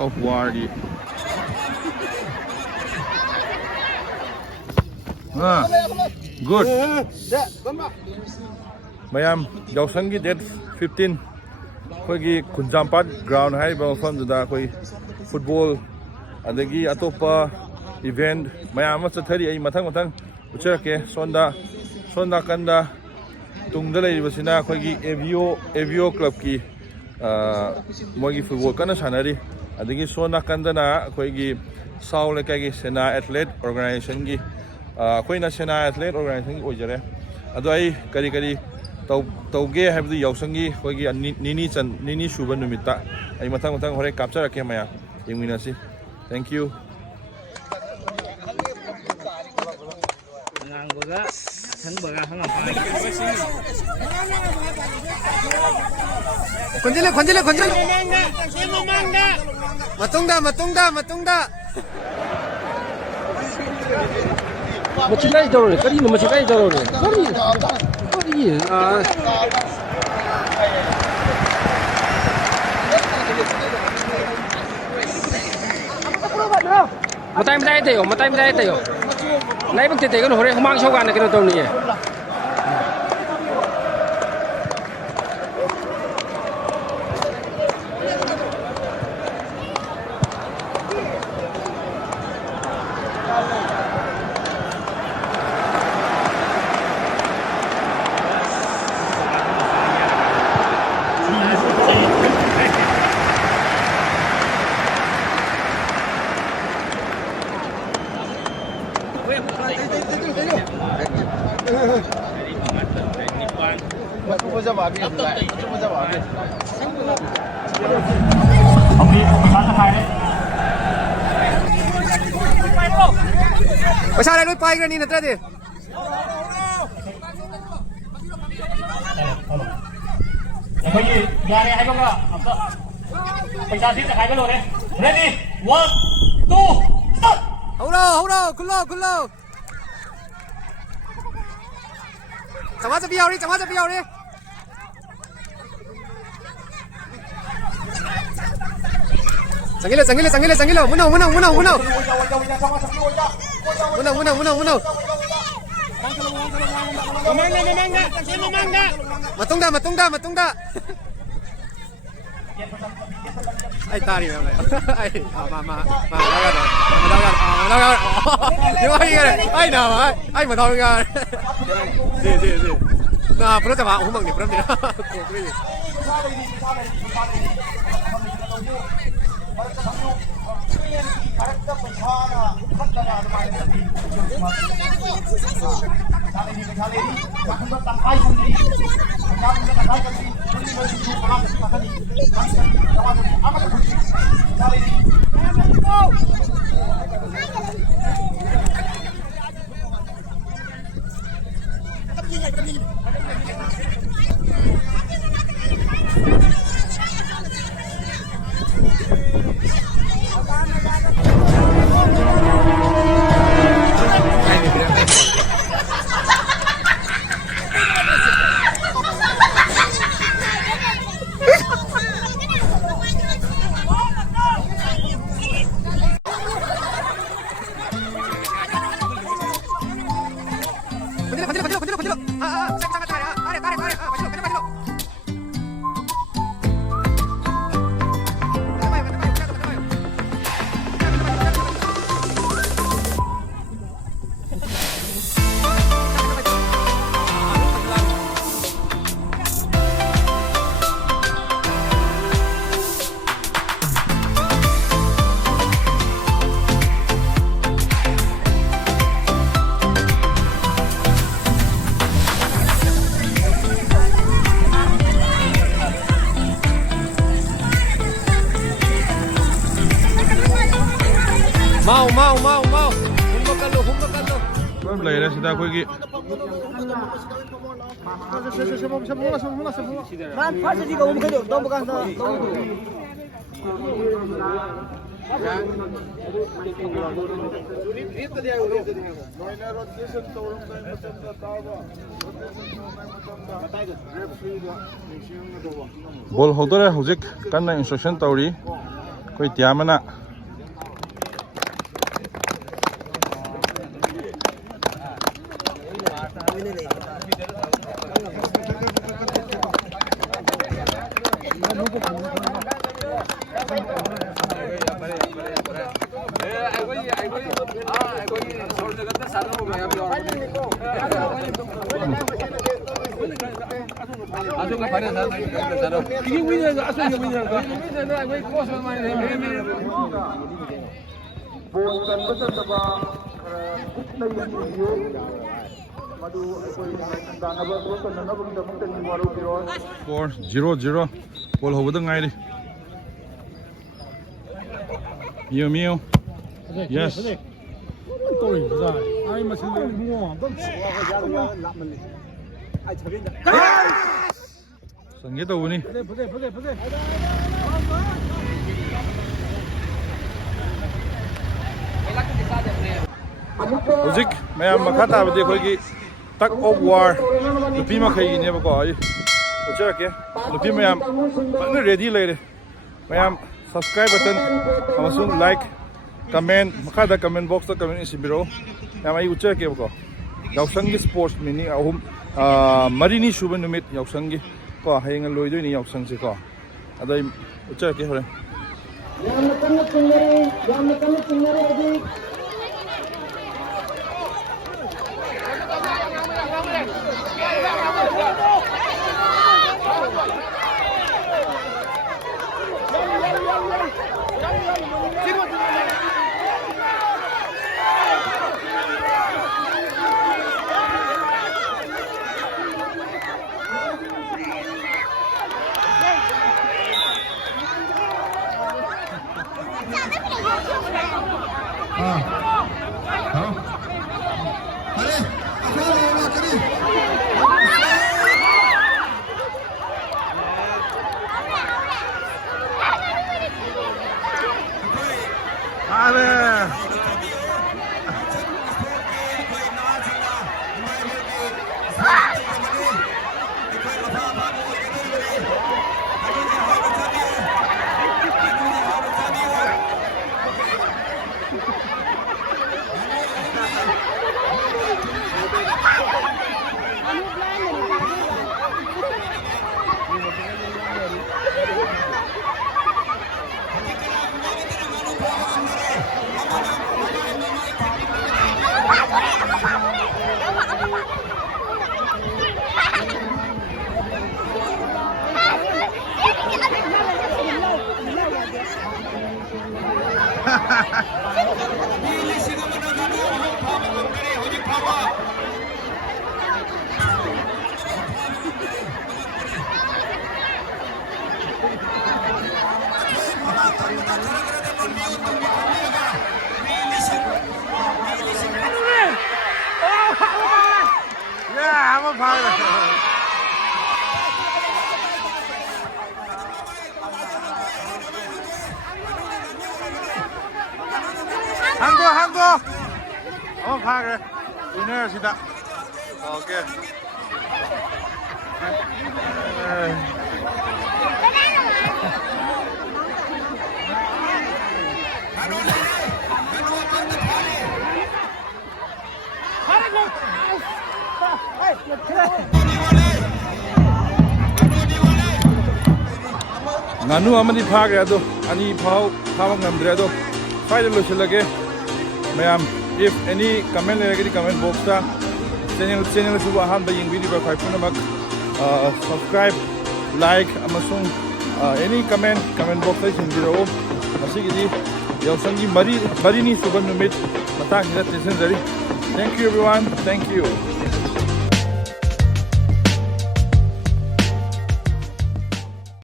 of war di good mayam Yaosang gi date 15 koi gi Kunjampat ground hai ba mafam da koi football adagi atopa event mayam ma chathari ai mathang uchake sonda kanda tungda lei basina koi gi avio club ki mogi football kana sanari adagi sona kanda na koi gi saw le kai gi sena athlete organization gi koi na sena athlete organization gi ojare ado ai kari tauge habdu Yaosang gi koi gi nini suba numita ai mathang hore capture ke maya yengminasi thank you 건질래 matungda macilai jauh ni kari ni macilai jauh ni kari matai tayo nai bang tete kan hore humang shogan na kino taw ni पैसा ले लो पाई नहीं नत्र दे अखोई यारे है बंगा अब पैसा सी खाई लो रे रेडी 1 2 स्टार्ट हौलो खुल्लो चमा च पियाउ रे संगिलो मुनो matungda ai tari ai ma ai nào ai mà thôi ra gì na pro chama không bằng điểm pro này mau Kan belai dah sudah koi gi. Bol holder hojik kan na instruction tauri Koi tiamana. Score 0-0. Ball over the ngay đi. Mew. Yes. Sang cái tàu này. Hꯧzik mayam makha tabadi khoi tug of war nupi ma khai ne ba ko ai ucha ke nupi mayam na ready lai re mayam subscribe button amasung like comment makha da comment box ta comment isibiro yam ai ucha ke ba ko yausang gi sports meaning ahum marini suban numit yausang gi ko hayang loi doi ni yausang se ko adai ucha ke hore 한국 파그래 winner sida okay nganu amani phagre ado ani phawang ngamdre ado final losilage mayam if any comment lagi comment box ta channel su ahan ba ying video ba phuna mak subscribe like amasung any comment box ta sin video masigi di yausang gi mari ni suban numit matang ni tension jari thank you everyone thank you